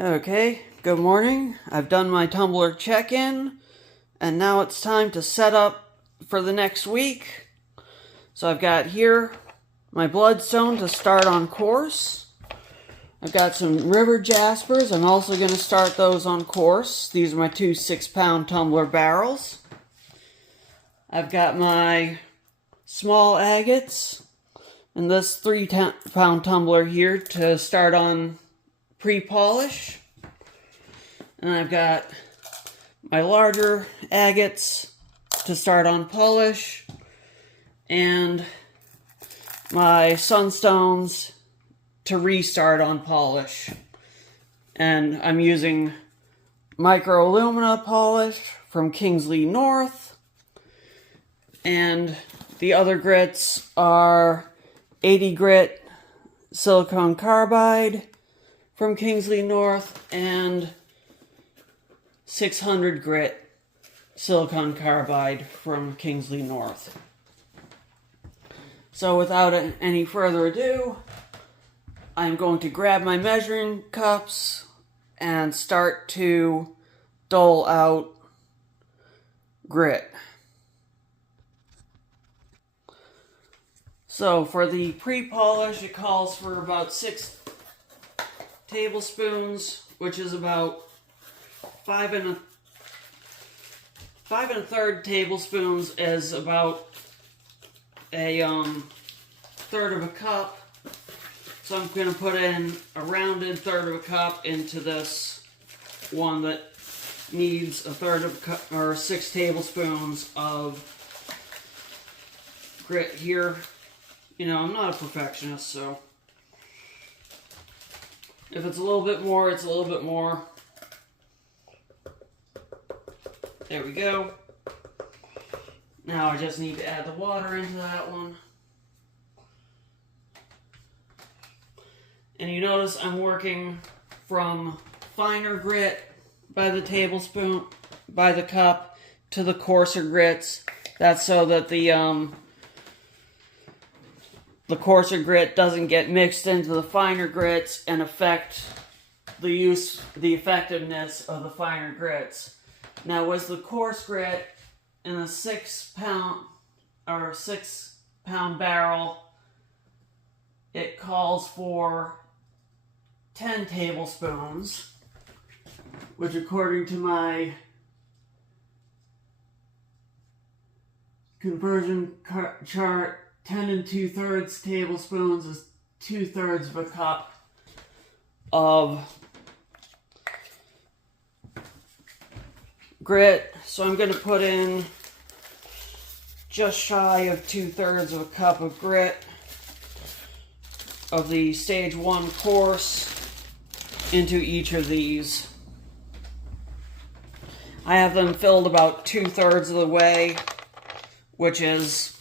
Okay, good morning. I've done my tumbler check-in, and now it's time to set up for the next week. So I've got here my Bloodstone to start on coarse. I've got some river Jaspers. I'm also going to start those on coarse. These are my two 6-pound tumbler barrels. I've got my small agates and this 3-pound tumbler here to start on pre-polish. And I've got my larger agates to start on polish, and my Sunstones to restart on polish. And I'm using micro alumina polish from Kingsley North, and the other grits are 80 grit silicon carbide from Kingsley North and 600 grit silicon carbide from Kingsley North. So without any further ado, I'm going to grab my measuring cups and start to dole out grit. So for the pre-polish, it calls for about 6 tablespoons, which is about 5 1/3 tablespoons is about a third of a cup. So I'm going to put in a rounded third of a cup into this one that needs a third of a cup, or 6 tablespoons of grit here. You know, I'm not a perfectionist, so if it's a little bit more, it's a little bit more. There we go. Now I just need to add the water into that one. And you notice I'm working from finer grit by the tablespoon, by the cup, to the coarser grits. That's so that the coarser grit doesn't get mixed into the finer grits and affect the effectiveness of the finer grits. Now with the coarse grit in a 6-pound barrel, it calls for 10 tablespoons, which according to my conversion chart, 10 2/3 tablespoons is 2/3 of a cup of grit. So I'm going to put in just shy of 2/3 of a cup of grit of the stage 1 coarse into each of these. I have them filled about 2/3 of the way, which is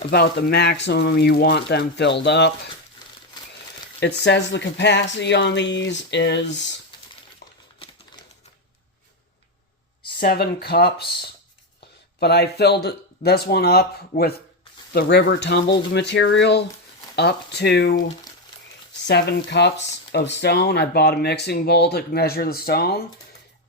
about the maximum you want them filled up. It says the capacity on these is 7 cups, but I filled this one up with the river tumbled material up to 7 cups of stone. I bought a mixing bowl to measure the stone,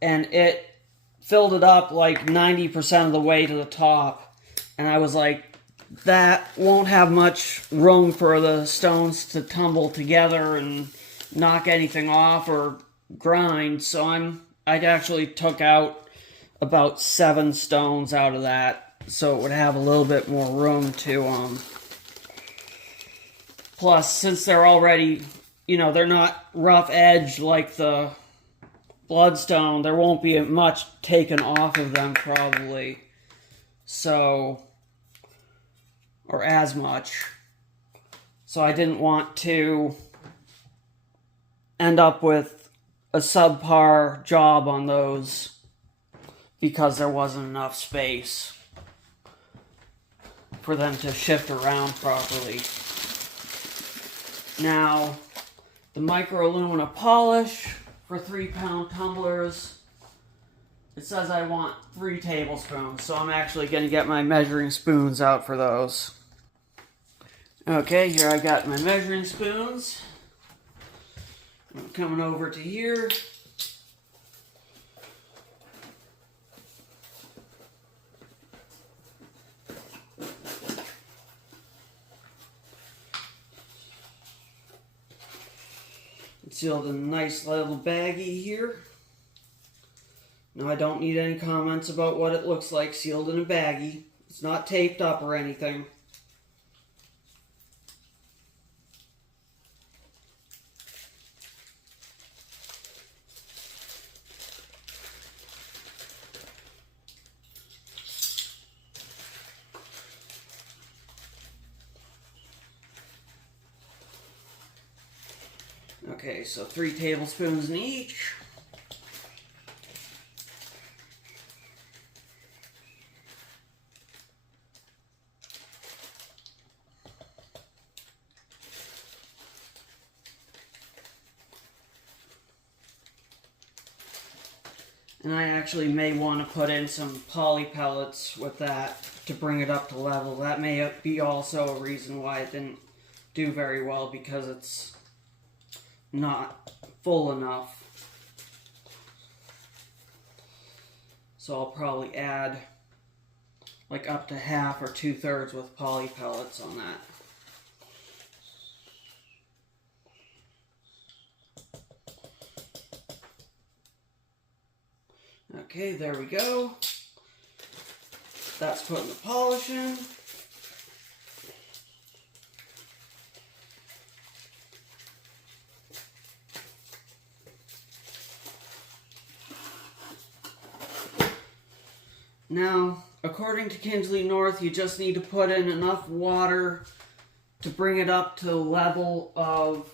and it filled it up like 90% of the way to the top. And I was like, that won't have much room for the stones to tumble together and knock anything off or grind. So I actually took out about 7 stones out of that, so it would have a little bit more room to plus, since they're already, they're not rough edge like the Bloodstone, there won't be much taken off of them probably. So, or as much. So I didn't want to end up with a subpar job on those because there wasn't enough space for them to shift around properly. Now, the micro alumina polish for 3-pound tumblers, it says I want 3 tablespoons, so I'm actually going to get my measuring spoons out for those. Okay, here I got my measuring spoons. I'm coming over to here. Sealed in a nice little baggie here. Now I don't need any comments about what it looks like sealed in a baggie. It's not taped up or anything. Okay, so 3 tablespoons in each. And I actually may want to put in some poly pellets with that to bring it up to level. That may be also a reason why it didn't do very well, because it's not full enough. So I'll probably add like up to half or 2/3 with poly pellets on that. Okay, there we go. That's putting the polish in. Now, according to Kinsley North, you just need to put in enough water to bring it up to the level of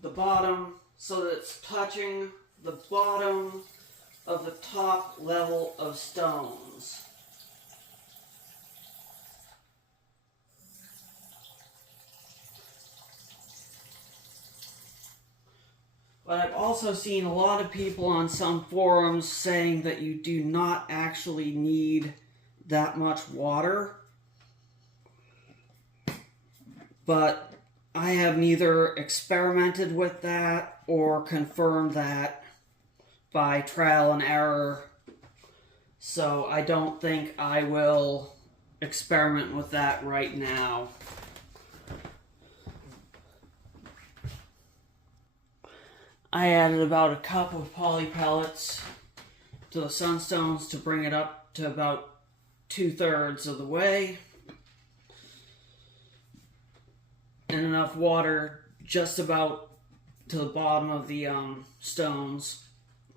the bottom so that it's touching the bottom of the top level of stones. But I've also seen a lot of people on some forums saying that you do not actually need that much water. But I have neither experimented with that or confirmed that by trial and error. So I don't think I will experiment with that right now. I added about a cup of poly pellets to the Sunstones to bring it up to about 2/3 of the way. And enough water just about to the bottom of the stones,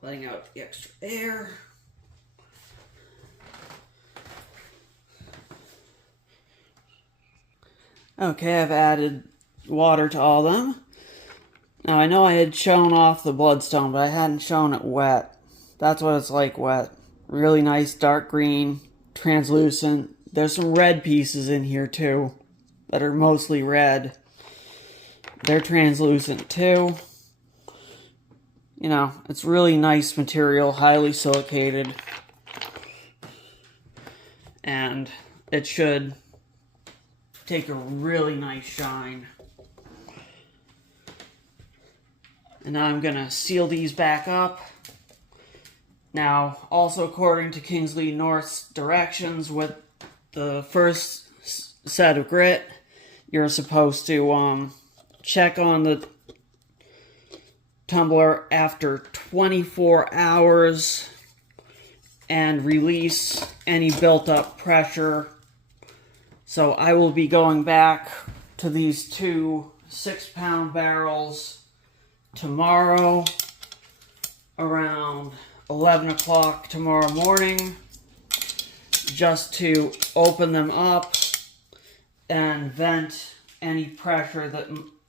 letting out the extra air. Okay, I've added water to all of them. Now, I know I had shown off the Bloodstone, but I hadn't shown it wet. That's what it's like wet. Really nice dark green, translucent. There's some red pieces in here too that are mostly red. They're translucent too. You know, it's really nice material, highly silicated. And it should take a really nice shine. And now I'm going to seal these back up. Now, also according to Kingsley North's directions with the first set of grit, you're supposed to check on the tumbler after 24 hours and release any built-up pressure. So I will be going back to these 2 6-pound barrels tomorrow around 11 o'clock tomorrow morning, just to open them up and vent any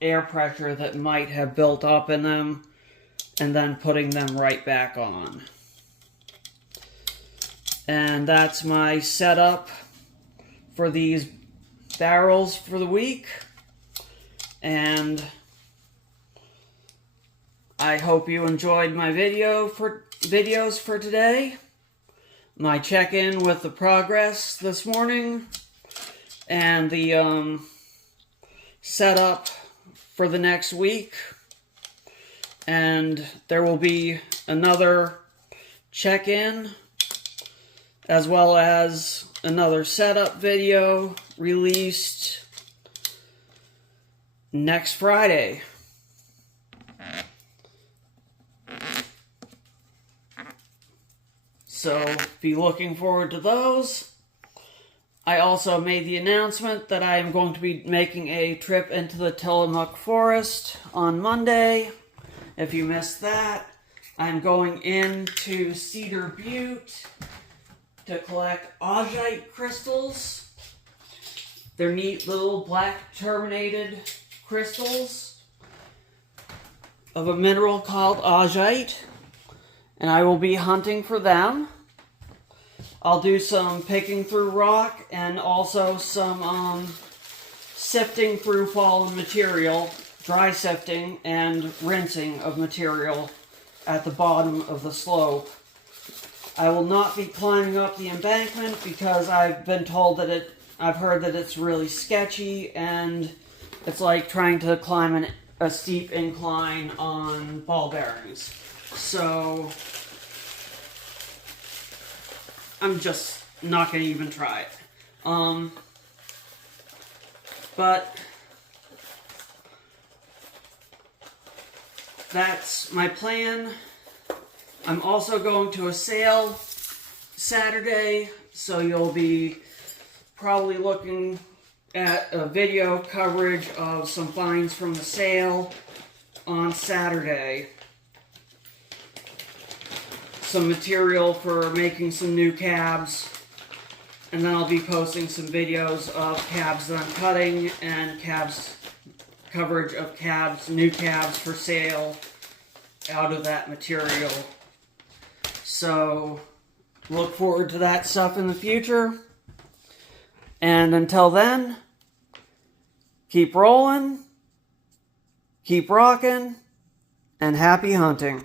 air pressure that might have built up in them, and then putting them right back on. And that's my setup for these barrels for the week. And I hope you enjoyed my videos for today. My check-in with the progress this morning and the setup for the next week. And there will be another check-in as well as another setup video released next Friday. So be looking forward to those. I also made the announcement that I am going to be making a trip into the Tillamook Forest on Monday. If you missed that, I'm going into Cedar Butte to collect Agate crystals. They're neat little black terminated crystals of a mineral called Agate, and I will be hunting for them. I'll do some picking through rock and also some sifting through fallen material, dry sifting and rinsing of material at the bottom of the slope. I will not be climbing up the embankment because I've been told that I've heard that it's really sketchy and it's like trying to climb a steep incline on ball bearings. So I'm just not going to even try it. But that's my plan. I'm also going to a sale Saturday, so you'll be probably looking at a video coverage of some finds from the sale on Saturday. Some material for making some new cabs, and then I'll be posting some videos of cabs that I'm cutting and coverage of new cabs for sale out of that material. So look forward to that stuff in the future. And until then, keep rolling, keep rocking, and happy hunting.